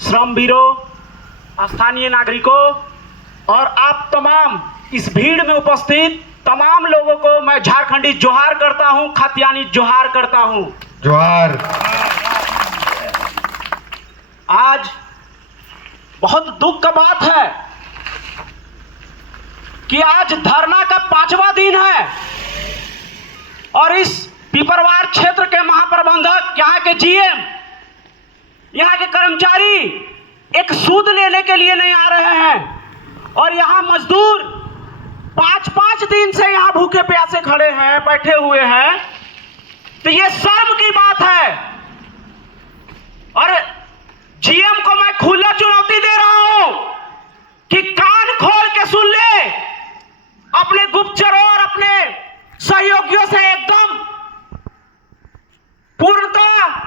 श्रमवीरों, स्थानीय नागरिकों और आप तमाम इस भीड़ में उपस्थित तमाम लोगों को मैं झारखंडी जोहार करता हूं, खातियानी जोहार करता हूं। जोहार। आज बहुत दुख का बात है कि आज धरना का 5वां दिन है और इस पिपरवार क्षेत्र के महाप्रबंधक, यहाँ के जीएम, यहाँ के कर्मचारी एक सूद लेने के लिए नहीं आ रहे हैं और यहाँ मजदूर 5-5 दिन से यहाँ भूखे प्यासे खड़े हैं, बैठे हुए हैं। तो ये शर्म की बात है और जीएम को मैं खुला चुनौती दे रहा हूं कि कान खोल के सुन ले, अपने गुप्तचरों और अपने सहयोगियों से एकदम पूर्णतः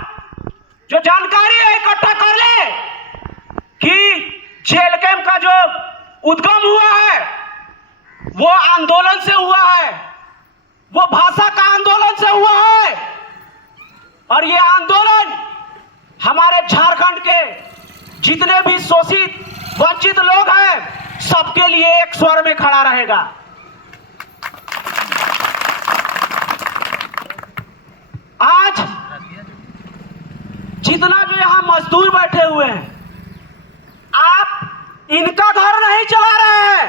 जो जानकारी है इकट्ठा कर ले कि जेल कैंप का जो उद्गम हुआ है वो आंदोलन से हुआ है, वो भाषा का आंदोलन से हुआ है और ये आंदोलन हमारे झारखंड के जितने भी शोषित वंचित लोग हैं सबके लिए एक स्वर में खड़ा रहेगा। आज जितना जो यहां मजदूर बैठे हुए हैं, आप इनका घर नहीं चला रहे हैं,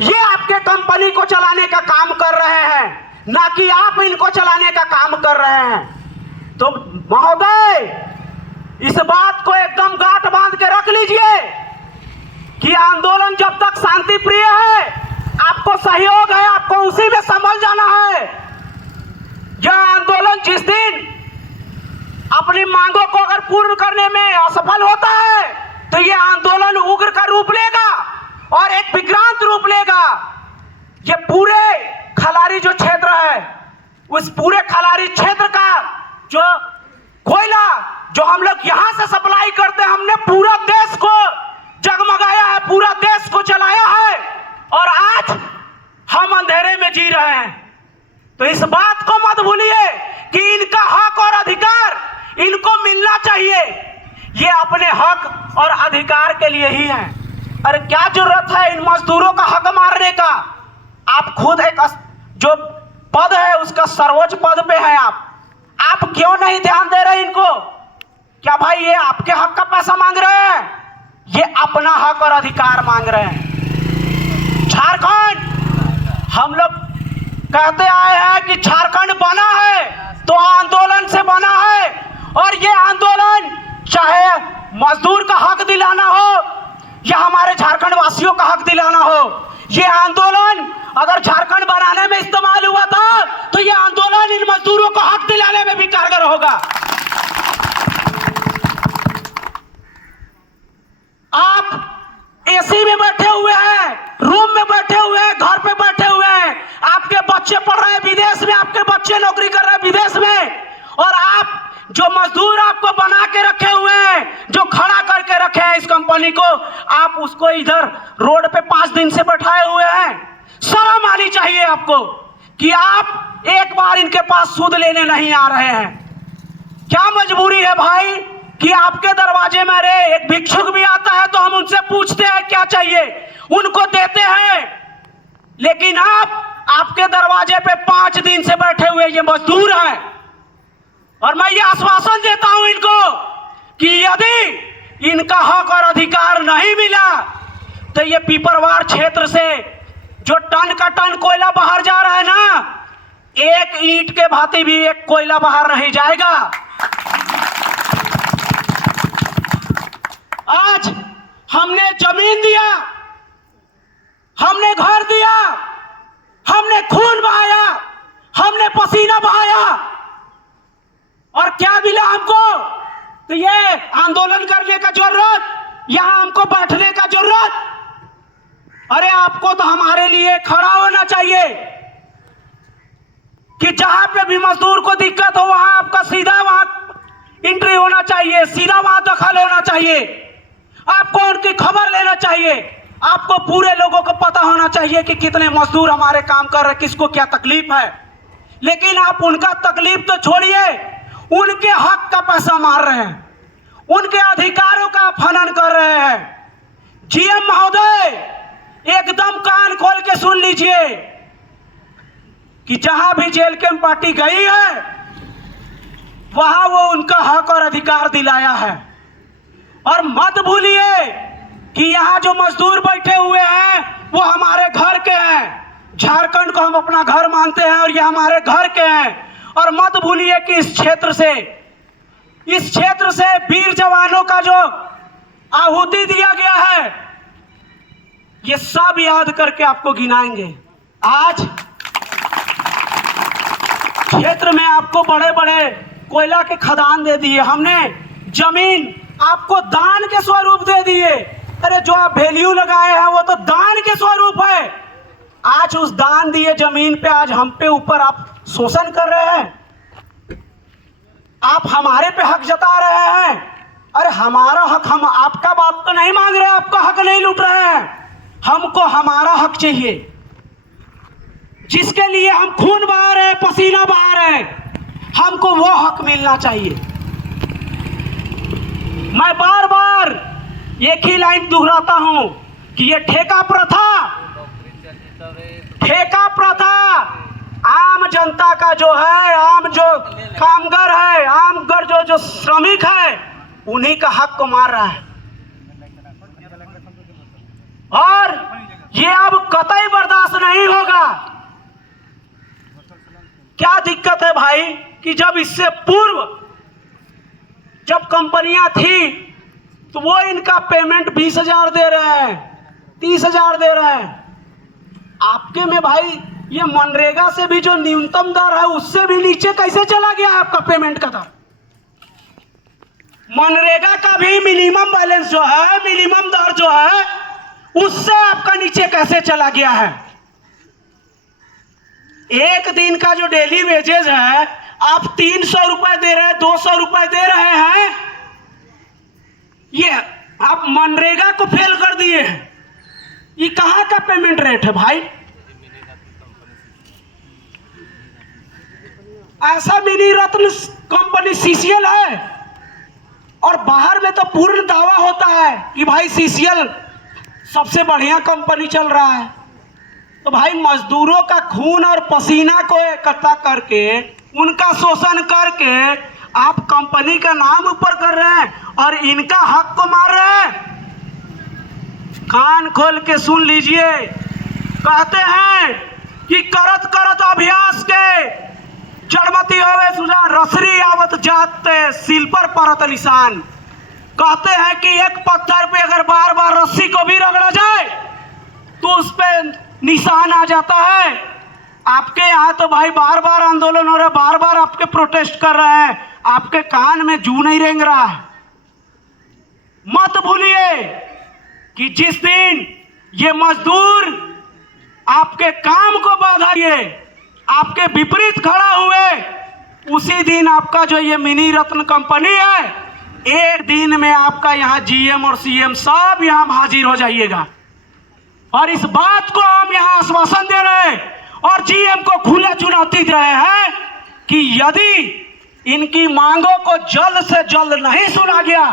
ये आपके कंपनी को चलाने का काम कर रहे हैं, ना कि आप इनको चलाने का काम कर रहे हैं। तो महोदय, इस बात को एकदम गांठ बांध के रख लीजिए कि आंदोलन जब तक शांति प्रिय है, आपको सहयोग है, आपको उसी में संभल जाना है। यह आंदोलन जिस दिन अपनी मांगों को अगर पूर्ण करने में असफल होता है तो यह आंदोलन उग्र का रूप लेगा और एक विक्रांत रूप लेगा। ये पूरे खलारी जो क्षेत्र है, उस पूरे खलारी क्षेत्र का जो कोयला जो हम लोग यहां से सप्लाई करते हैं, हमने पूरा देश को जगमगाया है, पूरा देश को चलाया है और आज हम अंधेरे में जी रहे हैं। तो इस बात को मत भूलिए कि इनका हक और अधिकार इनको मिलना चाहिए। ये अपने हक और अधिकार के लिए ही है। अरे क्या जरूरत है इन मजदूरों का हक मारने का? आप खुद एक जो पद है उसका सर्वोच्च पद पे है आप क्यों नहीं ध्यान दे रहे इनको? क्या भाई ये आपके हक का पैसा मांग रहे हैं? ये अपना हक और अधिकार मांग रहे हैं। झारखंड, हम लोग कहते आए हैं कि झारखंड बना है तो आंदोलन से बना है और ये आंदोलन चाहे मजदूर का हक दिलाना हो या हमारे झारखंड वासियों का हक दिलाना हो, ये आंदोलन अगर झारखंड बनाने में इस्तेमाल हुआ था तो ये आंदोलन इन मजदूरों को हक दिलाने में भी कारगर होगा। आप एसी में बैठे हुए हैं, रूम में बैठे हुए हैं, घर पे बैठे हुए हैं, आपके बच्चे पढ़ रहे हैं विदेश में, आपके बच्चे नौकरी कर रहे हैं विदेश में और आप जो मजदूर आपको बना के रखे हुए हैं, जो खड़ा करके रखे हैं इस कंपनी को, आप उसको इधर रोड पे 5 दिन से बैठाए हुए हैं। शर्म आनी चाहिए आपको कि आप एक बार इनके पास सूद लेने नहीं आ रहे हैं। क्या मजबूरी है भाई कि आपके दरवाजे में रे एक भिक्षुक भी आता है तो हम उनसे पूछते हैं क्या चाहिए, उनको देते हैं, लेकिन आपके दरवाजे पे 5 दिन से बैठे हुए ये मजदूर हैं और मैं ये आश्वासन देता हूं इनको कि यदि इनका हक और अधिकार नहीं मिला तो ये पिपरवार क्षेत्र से जो टन का टन कोयला बाहर जा रहा है ना, एक ईंट के भांति भी एक कोयला बाहर नहीं जाएगा। आज हमने जमीन दिया, हमने घर दिया, हमने खून बहाया, हमने पसीना बहाया और क्या मिला हमको? तो ये आंदोलन करने का जरूरत, यहां हमको बैठने का जरूरत? अरे आपको तो हमारे लिए खड़ा होना चाहिए कि जहां पे भी मजदूर को दिक्कत हो वहां आपका सीधा वहां एंट्री होना चाहिए, सीधा वहां दखल होना चाहिए, आपको उनकी खबर लेना चाहिए, आपको पूरे लोगों को पता होना चाहिए कि कितने मजदूर हमारे काम कर रहे हैं, किसको क्या तकलीफ है। लेकिन आप उनका तकलीफ तो छोड़िए, उनके हक का पैसा मार रहे हैं, उनके अधिकारों का हनन कर लीजिए कि जहां भी जेल कैंप पार्टी गई है वहां वो उनका हक और अधिकार दिलाया है। और मत भूलिए कि यहाँ जो मजदूर बैठे हुए हैं वो हमारे घर के हैं। झारखंड को हम अपना घर मानते हैं और ये हमारे घर के हैं। और मत भूलिए कि इस क्षेत्र से वीर जवानों का जो आहुति दिया गया है, ये सब याद करके आपको गिनाएंगे। आज क्षेत्र में आपको बड़े बड़े कोयला के खदान दे दिए, हमने जमीन आपको दान के स्वरूप दे दिए। अरे जो आप वैल्यू लगाए हैं वो तो दान के स्वरूप है। आज उस दान दिए जमीन पे आज हम पे ऊपर आप शोषण कर रहे हैं, आप हमारे पे हक जता रहे हैं। अरे हमारा हक, हम आपका बात तो नहीं मांग रहे, आपका हक नहीं लूट रहे हैं, हमको हमारा हक चाहिए, जिसके लिए हम खून बहा रहे हैं, पसीना बहा रहे हैं, हमको वो हक मिलना चाहिए। मैं बार बार एक ही लाइन दोहराता हूं कि ये ठेका प्रथा आम जनता का जो है, आम जो कामगार है, आमगर जो श्रमिक है, उन्हीं का हक को मार रहा है। और ये अब कतई बर्दाश्त नहीं होगा। क्या दिक्कत है भाई कि जब इससे पूर्व जब कंपनियां थी तो वो इनका पेमेंट 20,000 दे रहे हैं, 30,000 दे रहे हैं। आपके में भाई ये मनरेगा से भी जो न्यूनतम दर है उससे भी नीचे कैसे चला गया आपका पेमेंट का दर? मनरेगा का भी मिनिमम बैलेंस जो है, मिनिमम दर जो है, उससे आपका नीचे कैसे चला गया है? एक दिन का जो डेली वेजेज है आप 300 रुपए दे रहे हैं, 200 रुपए दे रहे हैं, ये आप मनरेगा को फेल कर दिए हैं। ये कहां का पेमेंट रेट है भाई? ऐसा मिनी रत्न कंपनी सीसीएल है और बाहर में तो पूर्ण दावा होता है कि भाई सीसीएल सबसे बढ़िया कंपनी चल रहा है। तो भाई मजदूरों का खून और पसीना को इकट्ठा करके, उनका शोषण करके आप कंपनी का नाम ऊपर कर रहे हैं और इनका हक को मार रहे हैं। कान खोल के सुन लीजिए, कहते हैं कि करत करत अभ्यास के जड़मती होवे सुजान, रसरी आवत जाते सिल पर परत निशान। कहते हैं कि एक पत्थर पे अगर बार बार रस्सी को भी रगड़ा जाए तो उस पे निशान आ जाता है। आपके यहाँ तो भाई बार बार आंदोलन हो रहा है, बार बार आपके प्रोटेस्ट कर रहे हैं, आपके कान में जू नहीं रेंग रहा है। मत भूलिए कि जिस दिन ये मजदूर आपके काम को बाधा दिए, आपके विपरीत खड़ा हुए, उसी दिन आपका जो ये मिनी रत्न कंपनी है, एक दिन में आपका यहाँ जीएम और सीएम सब यहाँ हाजिर हो जाइएगा। और इस बात को हम यहाँ आश्वासन दे रहे हैं और जीएम को खुले चुनौती दे रहे हैं कि यदि इनकी मांगों को जल्द से जल्द नहीं सुना गया